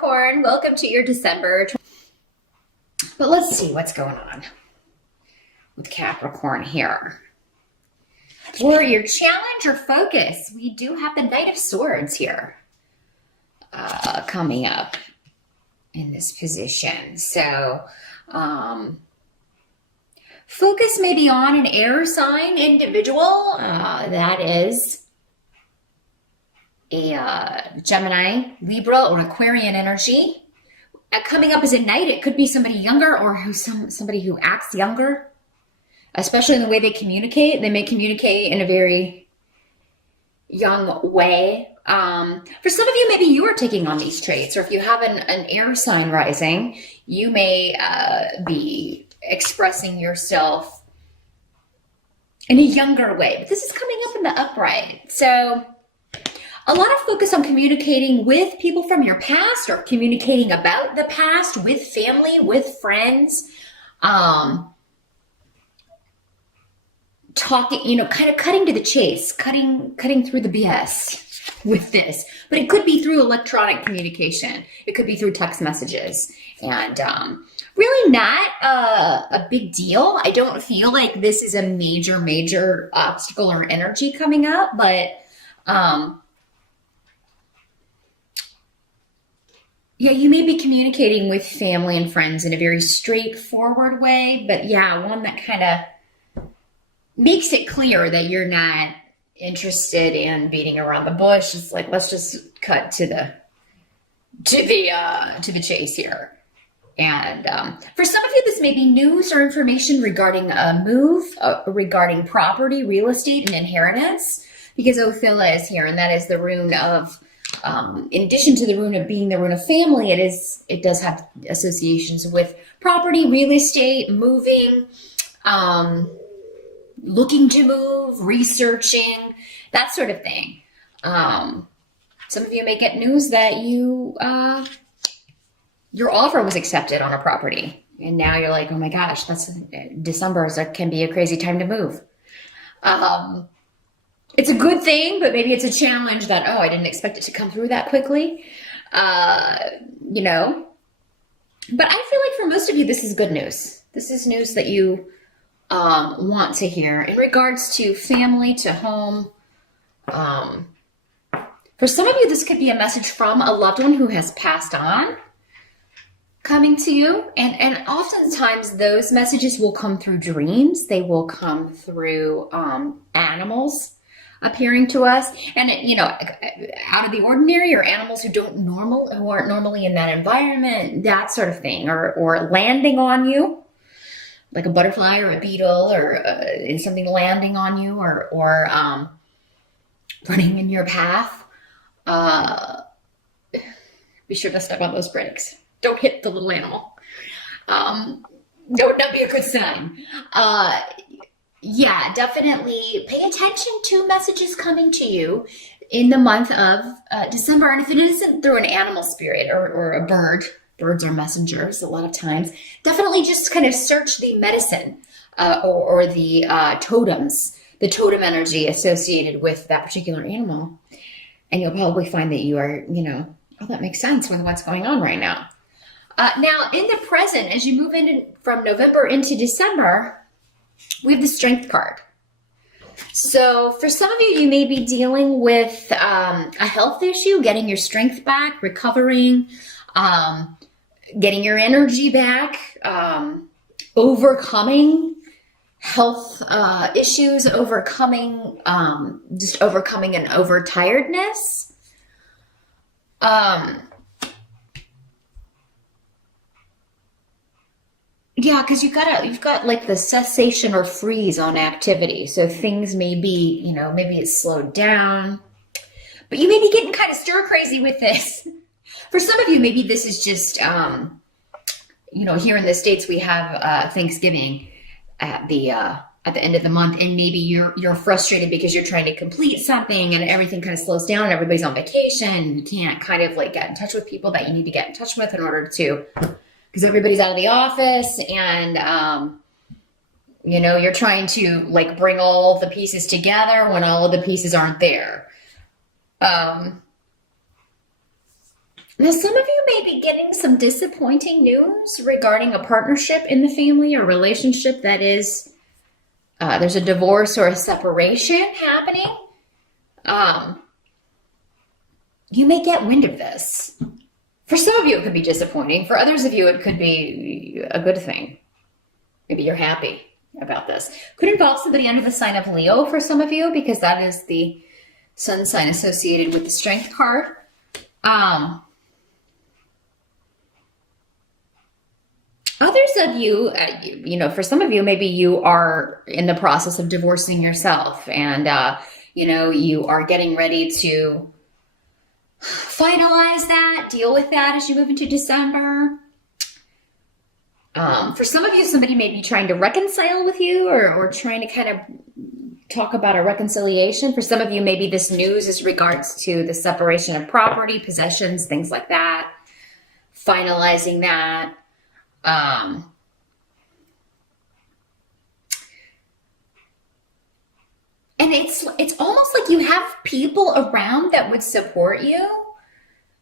Capricorn, welcome to your December. But let's see what's going on with Capricorn here. For your challenge or focus, we do have the Knight of Swords here coming up in this position. So focus may be on an air sign individual. That is a Gemini, Libra, or Aquarian energy. Coming up as a knight, it could be somebody younger or somebody who acts younger, especially in the way they communicate. They may communicate in a very young way. For some of you, maybe you are taking on these traits, or if you have an air sign rising, you may be expressing yourself in a younger way. But this is coming up in the upright. So a lot of focus on communicating with people from your past or communicating about the past with family, with friends. Talking, kind of cutting to the chase, cutting through the BS with this. But it could be through electronic communication. It could be through text messages. And really not a big deal. I don't feel like this is a major obstacle or energy coming up, but yeah, you may be communicating with family and friends in a very straightforward way, but yeah, one that kind of makes it clear that you're not interested in beating around the bush. It's like, let's just cut to the chase here. And for some of you, this may be news or information regarding a move, regarding property, real estate, and inheritance, because Ophila is here, and that is the rune of, in addition to the rune of being the rune of family, it does have associations with property, real estate, moving, looking to move, researching, that sort of thing. Some of you may get news that your offer was accepted on a property, and now you're like, oh my gosh, December can be a crazy time to move. It's a good thing, but maybe it's a challenge that, I didn't expect it to come through that quickly. But I feel like for most of you, this is good news. This is news that you want to hear in regards to family, to home. For some of you, this could be a message from a loved one who has passed on coming to you. And oftentimes those messages will come through dreams. They will come through animals appearing to us, and out of the ordinary, or animals who aren't normally in that environment, that sort of thing, or landing on you, like a butterfly or a beetle, or something landing on you, or running in your path. Be sure to step on those brakes. Don't hit the little animal. That would not be a good sign. Yeah, definitely pay attention to messages coming to you in the month of December. And if it isn't through an animal spirit or a bird, birds are messengers a lot of times, definitely just kind of search the medicine or the totems, the totem energy associated with that particular animal. And you'll probably find that you are, that makes sense with what's going on right now. Now, in the present, as you move from November into December, we have the Strength card. So for some of you, you may be dealing with a health issue, getting your strength back, recovering, getting your energy back, overcoming health issues, overcoming an overtiredness. Yeah, because you've got like the cessation or freeze on activity. So things may be, maybe it's slowed down, but you may be getting kind of stir crazy with this. For some of you, maybe this is just, here in the States, we have Thanksgiving at the end of the month, and maybe you're frustrated because you're trying to complete something and everything kind of slows down and everybody's on vacation. You can't kind of like get in touch with people that you need to get in touch with in order to, because everybody's out of the office, and you're trying to like bring all the pieces together when all of the pieces aren't there. Now, some of you may be getting some disappointing news regarding a partnership in the family or relationship that is, there's a divorce or a separation happening. You may get wind of this. For some of you, it could be disappointing. For others of you, it could be a good thing. Maybe you're happy about this. Could involve somebody under the sign of Leo for some of you, because that is the sun sign associated with the Strength card. Others of you, for some of you, maybe you are in the process of divorcing yourself, and, you are getting ready to finalize that, deal with that as you move into December. For some of you, somebody may be trying to reconcile with you or trying to kind of talk about a reconciliation. For some of you, maybe this news is regards to the separation of property, possessions, things like that, finalizing that. And it's almost like you have people around that would support you,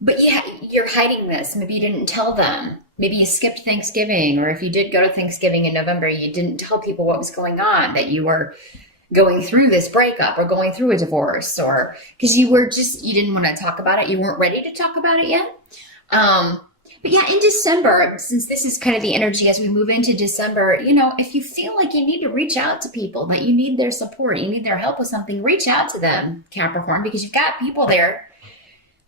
but you're hiding this. Maybe you didn't tell them. Maybe you skipped Thanksgiving, or if you did go to Thanksgiving in November, you didn't tell people what was going on, that you were going through this breakup or going through a divorce, or because you didn't want to talk about it. You weren't ready to talk about it yet. But yeah, in December, since this is kind of the energy as we move into December, if you feel like you need to reach out to people, that you need their support, you need their help with something, reach out to them, Capricorn, because you've got people there.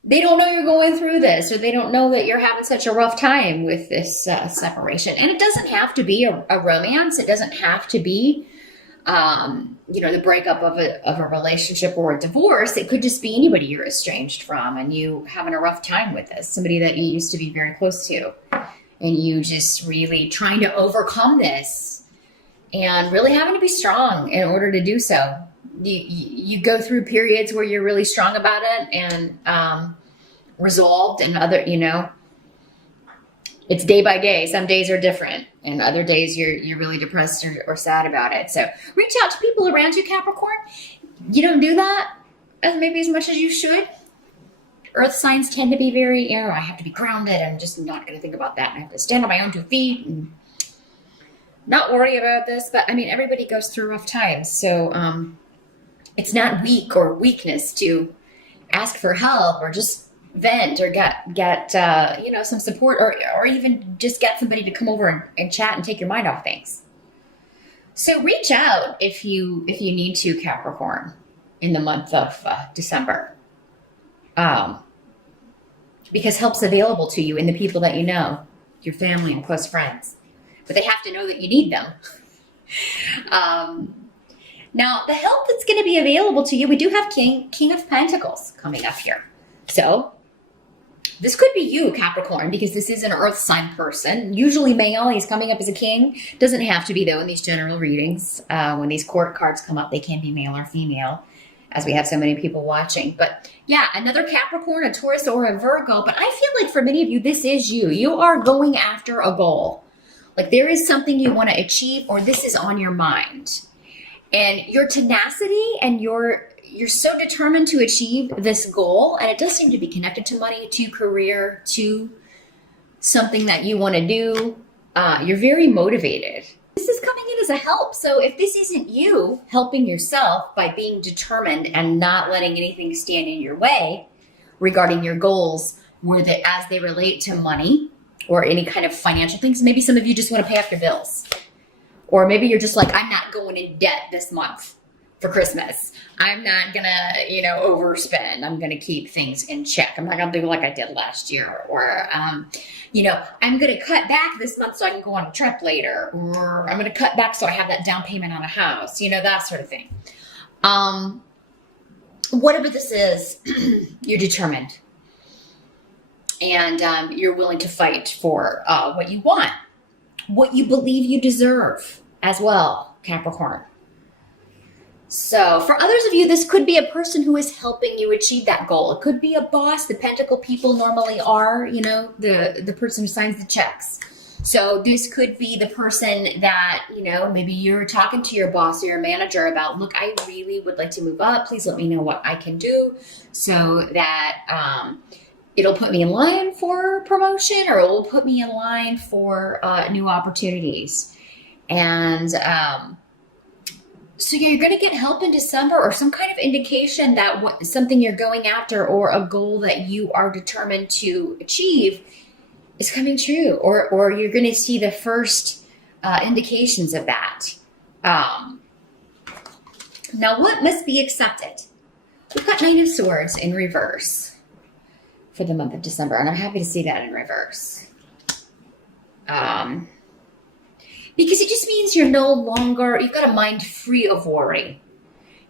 They don't know you're going through this, or they don't know that you're having such a rough time with this separation. And it doesn't have to be a romance. It doesn't have to be, the breakup of a relationship or a divorce. It could just be anybody you're estranged from and you having a rough time with this, somebody that you used to be very close to, and you just really trying to overcome this and really having to be strong in order to do so. You go through periods where you're really strong about it and resolved, and other, it's day by day. Some days are different, and other days you're really depressed or sad about it. So reach out to people around you, Capricorn. You don't do that maybe as much as you should. Earth signs tend to be very, I have to be grounded. I'm just not going to think about that. I have to stand on my own 2 feet and not worry about this. But everybody goes through rough times. So it's not weak or weakness to ask for help or just vent or get some support, or even just get somebody to come over and chat and take your mind off things. So reach out if you need to, Capricorn, in the month of December, because help's available to you in the people that you know, your family and close friends, but they have to know that you need them. Now, the help that's going to be available to you, we do have King of Pentacles coming up here. So this could be you, Capricorn, because this is an earth sign person. Usually male, he's coming up as a king. Doesn't have to be, though, in these general readings. When these court cards come up, they can be male or female, as we have so many people watching. But yeah, another Capricorn, a Taurus, or a Virgo. But I feel like for many of you, this is you. You are going after a goal. Like there is something you want to achieve, or this is on your mind. And your tenacity and you're so determined to achieve this goal, and it does seem to be connected to money, to career, to something that you want to do. You're very motivated. This is coming in as a help. So if this isn't you helping yourself by being determined and not letting anything stand in your way regarding your goals, as they relate to money or any kind of financial things, maybe some of you just want to pay off your bills. Or maybe you're just like, I'm not going in debt this month for Christmas. I'm not going to, overspend. I'm going to keep things in check. I'm not going to do like I did last year. Or, I'm going to cut back this month so I can go on a trip later. Or I'm going to cut back so I have that down payment on a house, that sort of thing. Whatever this is, you're determined. And you're willing to fight for what you want. What you believe you deserve as well, Capricorn. So for others of you, this could be a person who is helping you achieve that goal. It could be a boss. The Pentacle people normally are, the person who signs the checks. So this could be the person that, maybe you're talking to your boss or your manager about, look, I really would like to move up. Please let me know what I can do so that it'll put me in line for promotion, or it will put me in line for new opportunities. And so yeah, you're going to get help in December, or some kind of indication that something you're going after or a goal that you are determined to achieve is coming true, or you're going to see the first indications of that. Now, what must be accepted? We've got Knight of Swords in reverse for the month of December, and I'm happy to see that in reverse. Because it just means you've got a mind free of worry.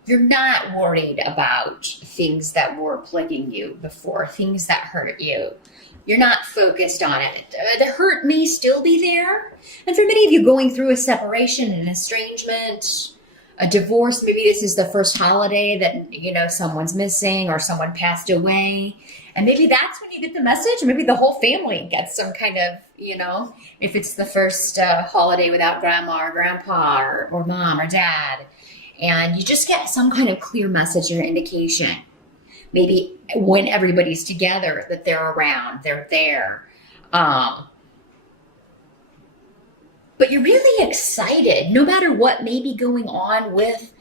You're not worried about things that were plaguing you before, things that hurt you. You're not focused on it. The hurt may still be there. And for many of you going through a separation, an estrangement, a divorce, maybe this is the first holiday that, someone's missing or someone passed away. And maybe that's when you get the message. Maybe the whole family gets some kind of, if it's the first holiday without grandma or grandpa or mom or dad. And you just get some kind of clear message or indication. Maybe when everybody's together, that they're around, they're there. But you're really excited, no matter what may be going on with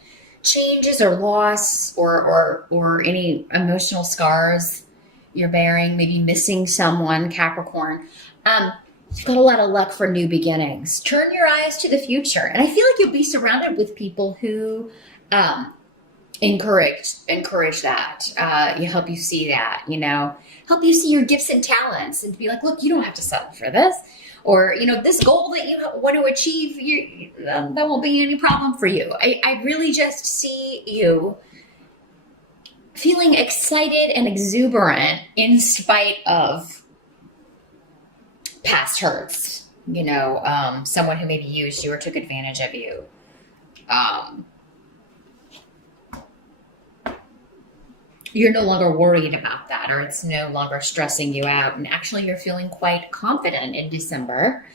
changes or loss or any emotional scars you're bearing, maybe missing someone, Capricorn. You've got a lot of luck for new beginnings. Turn your eyes to the future. And I feel like you'll be surrounded with people who encourage that. You help you see that, help you see your gifts and talents and be like, look, you don't have to settle for this. Or, this goal that you want to achieve, that won't be any problem for you. I really just see you feeling excited and exuberant in spite of past hurts. Someone who maybe used you or took advantage of you. You're no longer worried about that, or it's no longer stressing you out. And actually, you're feeling quite confident in December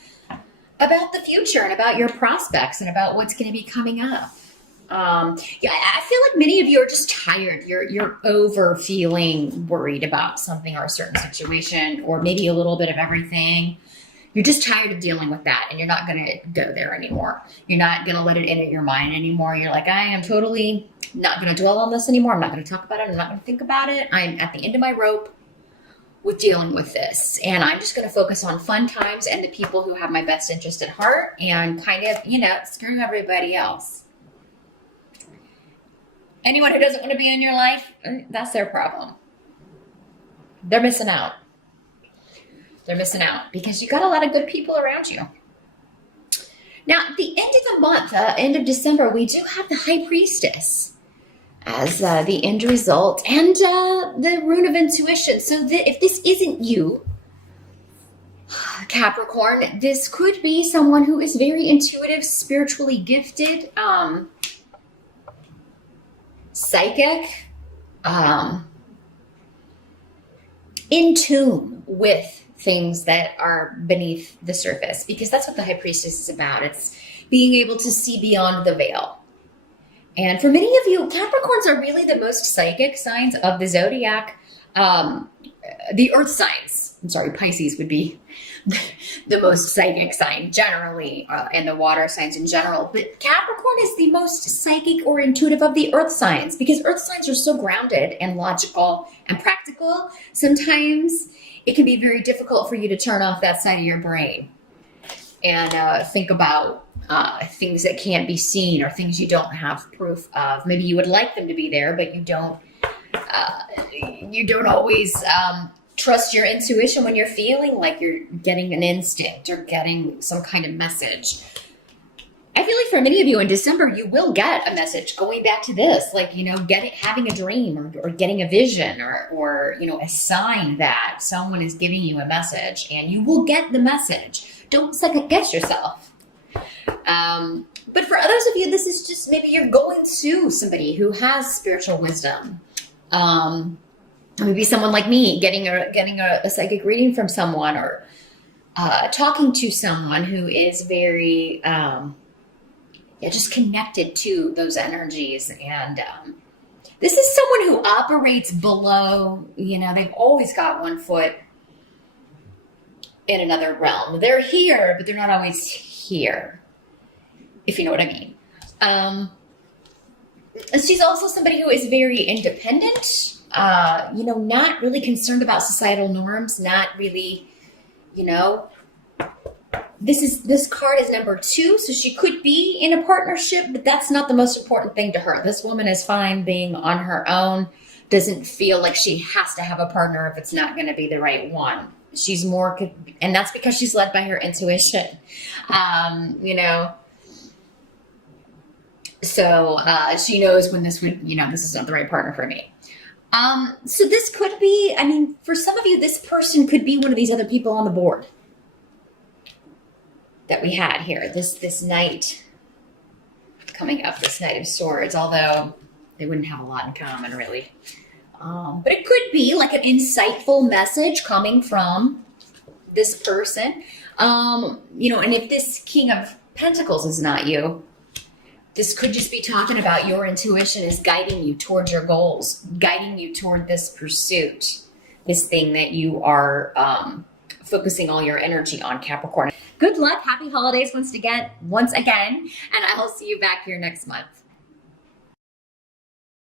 about the future and about your prospects and about what's going to be coming up. I feel like many of you are just tired. You're over feeling worried about something or a certain situation, or maybe a little bit of everything. You're just tired of dealing with that, and you're not going to go there anymore. You're not going to let it enter your mind anymore. You're like, I am totally not going to dwell on this anymore. I'm not going to talk about it. I'm not going to think about it. I'm at the end of my rope with dealing with this. And I'm just going to focus on fun times and the people who have my best interest at heart, and kind of, screw everybody else. Anyone who doesn't want to be in your life, that's their problem. They're missing out. They're missing out because you got a lot of good people around you. Now, at the end of the month, end of December, we do have the High Priestess as the end result, and the Rune of Intuition. So if this isn't you, Capricorn, this could be someone who is very intuitive, spiritually gifted, psychic, in tune with things that are beneath the surface, because that's what the High Priestess is about. It's being able to see beyond the veil. And for many of you, Capricorns are really the most psychic signs of the zodiac. The earth signs, Pisces would be the most psychic sign generally, and the water signs in general. But Capricorn is the most psychic or intuitive of the earth signs, because earth signs are so grounded and logical and practical. Sometimes it can be very difficult for you to turn off that side of your brain and think about things that can't be seen, or things you don't have proof of. Maybe you would like them to be there, but you don't always trust your intuition when you're feeling like you're getting an instinct or getting some kind of message. I feel like for many of you in December, you will get a message going back to this, like, having a dream or getting a vision or a sign that someone is giving you a message, and you will get the message. Don't second guess yourself. But for others of you, this is just maybe you're going to somebody who has spiritual wisdom. Maybe someone like me getting a psychic reading from someone, or talking to someone who is very just connected to those energies, and This is someone who operates below, they've always got one foot in another realm. They're here, but they're not always here, if you know what I mean. She's also somebody who is very independent, not really concerned about societal norms, not really, this card is number 2, so she could be in a partnership, but that's not the most important thing to her. This woman is fine being on her own, doesn't feel like she has to have a partner if it's not going to be the right one. She's more, and that's because she's led by her intuition, So she knows when this is not the right partner for me. So this could be, for some of you, this person could be one of these other people on the board that we had here. This knight coming up, this Knight of Swords, although they wouldn't have a lot in common, really. But it could be like an insightful message coming from this person. And if this King of Pentacles is not you, this could just be talking about your intuition is guiding you towards your goals, guiding you toward this pursuit, this thing that you are focusing all your energy on, Capricorn. Good luck. Happy holidays once again, and I'll see you back here next month.